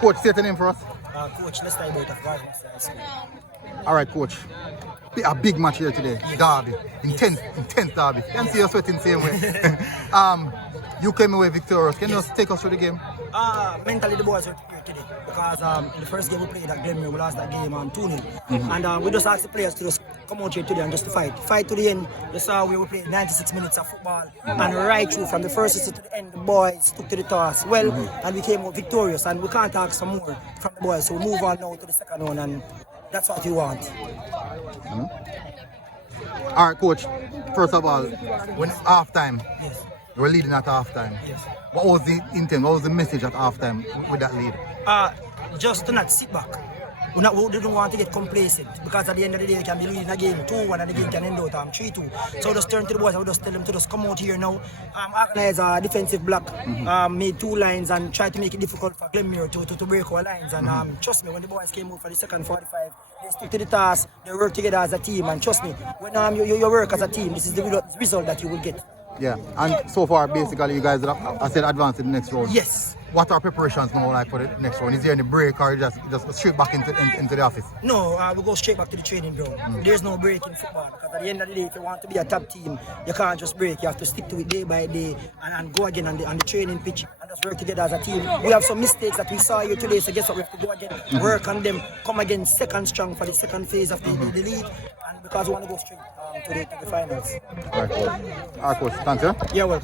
Coach, say the name for us. Coach Lester Hibbert of Garvey Maceo. All right, Coach. A big match here today. Derby. Intense derby. Can see you sweating the same way. You came away victorious. Can you just take us through the game? Mentally, the boys were prepared today because in the first game we played at Glenmuir, we lost that game 2-0. And we just asked the players to just come out here today and just to fight. Fight to the end. You saw we played 96 minutes of football and right through from the first to the end, the boys stuck to the task well and we came out victorious and we can't ask some more from the boys. So we move on now to the second one and that's what we want. All right, Coach. First of all, when it's half-time, Yes. you were leading at half-time. Yes. What was the intent? What was the message at half-time with that lead? Just to not sit back. We don't want to get complacent because at the end of the day, you can be leading a game 2-1 and the game can end out 3-2. So just turn to the boys and we just tell them to just come out here now, organize a defensive block, made 2 lines and try to make it difficult for Glenmuir to break our lines. And trust me, when the boys came out for the second 45, they stuck to the task, they work together as a team. And trust me, when you work as a team, this is the result that you will get. Yeah, and so far, basically, you guys are still advanced in the next round. Yes. What are preparations now like for the next round? Is there any break or just straight back into the office? No, we go straight back to the training ground. There's no break in football because at the end of the day, if you want to be a top team, you can't just break. You have to stick to it day by day and go again on the training pitch and just work together as a team. We have some mistakes that we saw here today, so guess what? We have to go again, work on them, come again second strong for the second phase of the league, and because we want to go straight to the finals. All right, Coach. Thanks, yeah? Yeah, well.